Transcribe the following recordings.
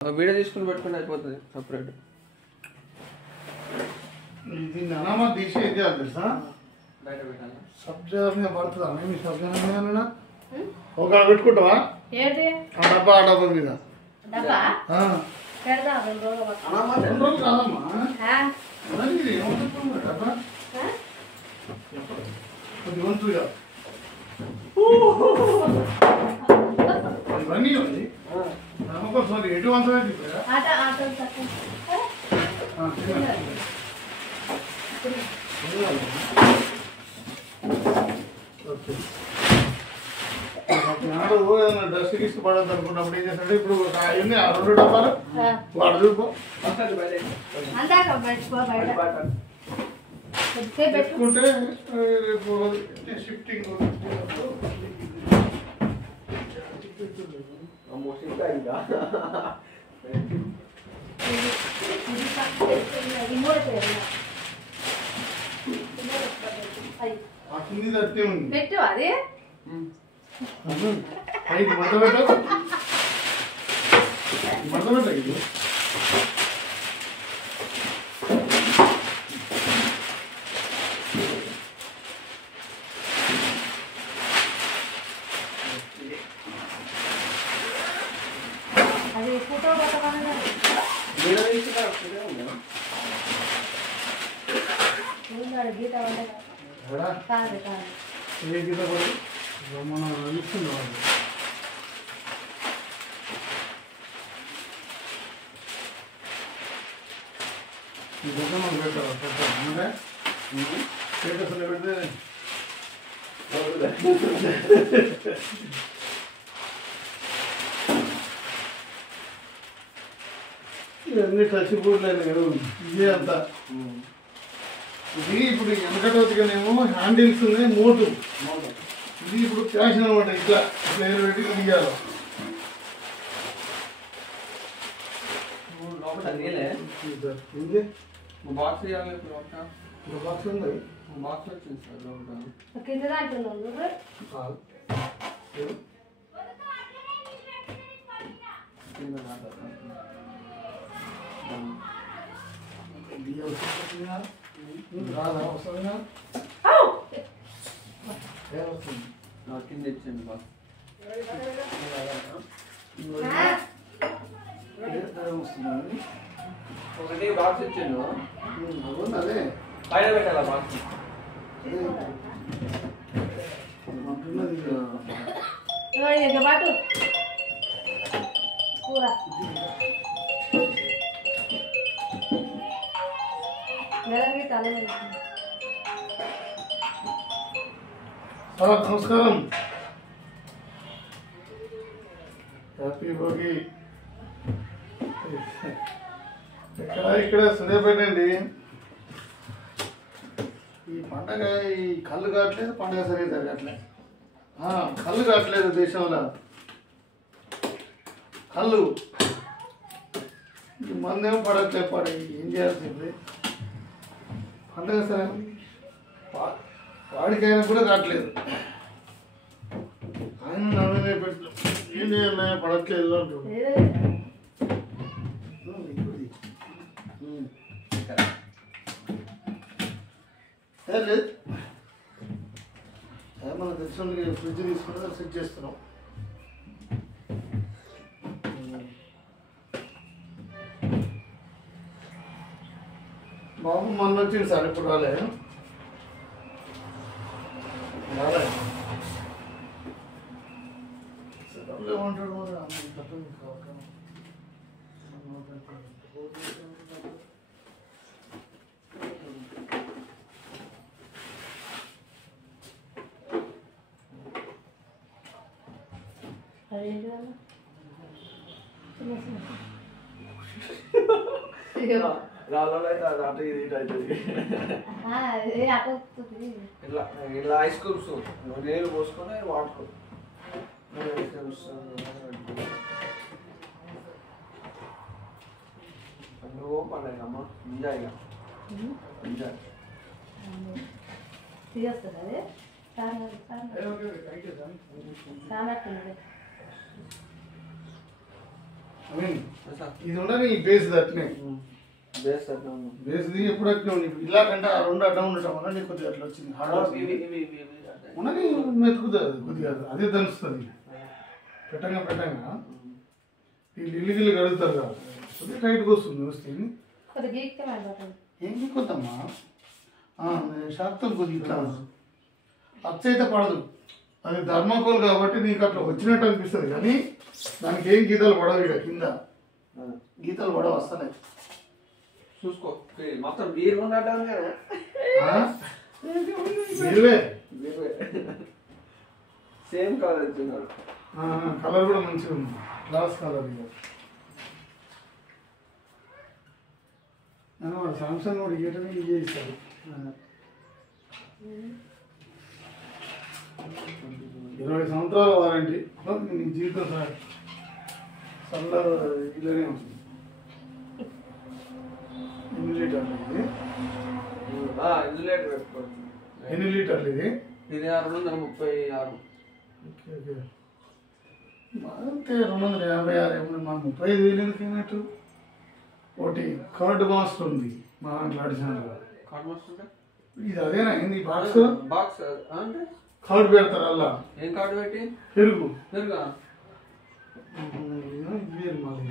Video తీసుకుని పెట్టుకుంటే అయిపోతుంది సపరేట్. ఇది నానమ్మ తీసి ఇది తెలుసా బయట పెట్టాలి. సబ్జా మీద పడుతుందా మేము సబ్జా మీద ఒక పెట్టుకుంటావా ఆ డబ్బా మీద రెండు రోజులు కాదమ్మా డబ్బా కొద్ది వంతుగా ఇవన్నీ ఉంది నమ్మకోసం ఎటు వంతమైంది ఓకే డ్రెస్ ఇష్టపడద్దు అనుకున్నప్పుడు ఏం చేస్తాడు ఇప్పుడు అవన్నీ ఆ 2 డబ్బాలు వాడు చూపో పెట్టుకుంటే రేపు షిఫ్టింగ్ కింది తట్టే ఉంది పెట్టు అది ఇది మొదలుపెట్ట ఇది అది ఫోటో పెట్టమని గీత కాదు కాదు ఏ గీత పడి మనం ఇస్తున్నాం మనం పెట్టాలి స్టేటస్లో పెడితే ఇవన్నీ చచ్చిపోలేదు ఇదే అంతా ఇది ఇప్పుడు వెనకటోతిగానేమో హ్యాండిల్స్ ఉన్నాయి మోటు ఇది ఇప్పుడు ఫ్యాషన్ అనమాట ఇట్లా ప్లేయర్ పెట్టి దిగాలి బాక్స్ బాక్స్ ఉంది బాక్స్ వచ్చింది సార్ కింద దాంట్లో రాదా వస్తుందా కింద ఇచ్చింది బాక్స్ ఒకటి బాక్స్ ఇచ్చిండు అదే పైన పెట్టాలా బాక్స్ పాటు కూర సార్ నమస్కారం హ్యాపీ భోగి ఇక్కడ సూర్యాపేట అండి ఈ పండగ ఈ కళ్ళు కావట్లేదు పండగ సరిగ్గా జరగట్లేదు కళ్ళు కావట్లేదు దేశంలో కళ్ళు మందేమో పడట్లేదు పడి ఏం చేయాల్సింది పండగ సరే వాడికైనా కూడా కావట్లేదు ఆయన నవ్వనే పెట్టు ఏం చేయాలి పడట్లేదు అంటున్నాడు లేదు మనం తెలిసిన ఫ్రిడ్జ్ తీసుకుని సెట్ చేస్తున్నాం బాబు మొన్న వచ్చింది సార్ ఇప్పుడు రాలే ఏమంటాడు ఇట్లా ఐస్ క్యూబ్స్ నీళ్ళు పోసుకొని వాటర్ పండుగ ఎంజాయ్ ఎంజాయ్ తీయొస్తుంది అదే ఇది ఉండని ఈ బేస్ అట్నే బేస్ అట్లా బేస్ ది ఎప్పుడు అట్నే ఉంది ఇలా కంటే ఆ రెండు అడ్డం ఉండటం వల్ల నీకు కొద్దిగా అట్లా వచ్చింది ఉండని మెతుకుతుంది కొద్దిగా అదే తెలుస్తుంది పెట్టంగా పెట్టంగా వీళ్ళు ఇల్లు కడుగుతారు కదా కొద్దిగా టైట్గా వస్తుంది వస్తుంది ఏం గీకొద్దమ్మా శాతం కొద్దిగా అచ్చైతే పడదు అది ధర్మకోల్ కాబట్టి నీకు అట్లా వచ్చినట్టు అనిపిస్తుంది కానీ దానికి ఏం గీతలు పడవు ఇక్కడ కింద గీతలు పడవు వస్తున్నాయి చూసుకో మొత్తం బీర్ ఉన్నట్టు సేమ్ కలర్ ఇచ్చినాడు కలర్ కూడా మంచిగా ఉంది గ్లాస్ కలర్ నేను సామ్సంగ్ కూడా ఇయ్యటమే ఇచ్చేస్తాడు 20 సంవత్సరాల వారంటీ నీ జీవితం సార్ చల్ల ఇలానే ఉంటుంది ఎన్ని లీటర్లు ఇది పెట్టుకోవచ్చు ఎన్ని లీటర్లు ఇది 236 ఓకే ఓకే అంతే 256 ఏమన్నా మా 35,000 ఎందుకు అయినట్టు ఒకటి కర్డ్ మాస్టర్ ఉంది మా దాంట్లో అడిషనల్గా ఇది అదేనా ఏంది బాక్స్ బాక్స్ అంటే కర్డ్ పెడతారు అలా ఏం కార్డు పెట్టి పెరుగు పెరుగా వేరు మాది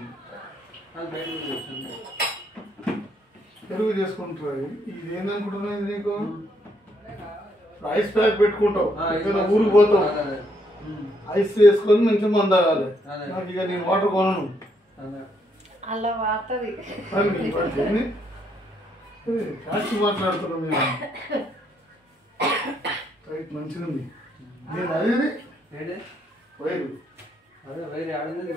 పెరుగు చేసుకుంటారు ఇది ఏందనుకుంటున్నావు ఇది నీకు ఐస్ ప్యాక్ పెట్టుకుంటావు ఇక్కడ ఊరికి పోతావు ఐస్ వేసుకొని మంచిగా మందు తాగాలి నాకు ఇక నేను వాటర్ కొనను అలా వాడుతుంది కాచి మాట్లాడుతున్నాం మేము రైట్ మంచిగా ఉంది నేను అదేది వైరు అదే వైర్ ఆడింది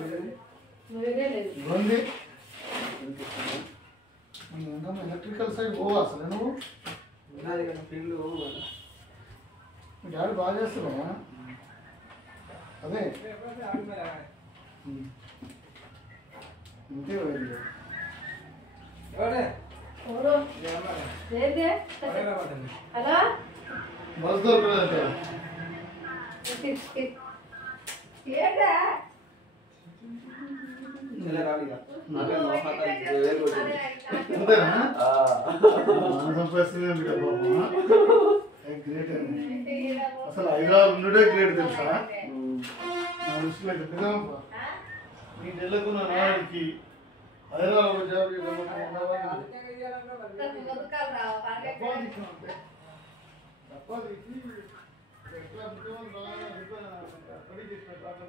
ఇవ్వండి ఎలక్ట్రికల్ సైడ్ పోవా అసలు నువ్వు ఫీల్డ్ మీ డాడీ బాగా చేస్తున్నా అదే ఇంతే వైరు హలో బస్ దొరకలేదంటే అంతేనా సంపాదిస్తుంది గ్రేట్ అండి అసలు హైదరాబాద్ ఉండడే గ్రేట్ తెలుసా నా దృష్టిలో నిజామప్ప నీ నెలకు నా నాడికి హైదరాబాద్ జాబ్ తప్ప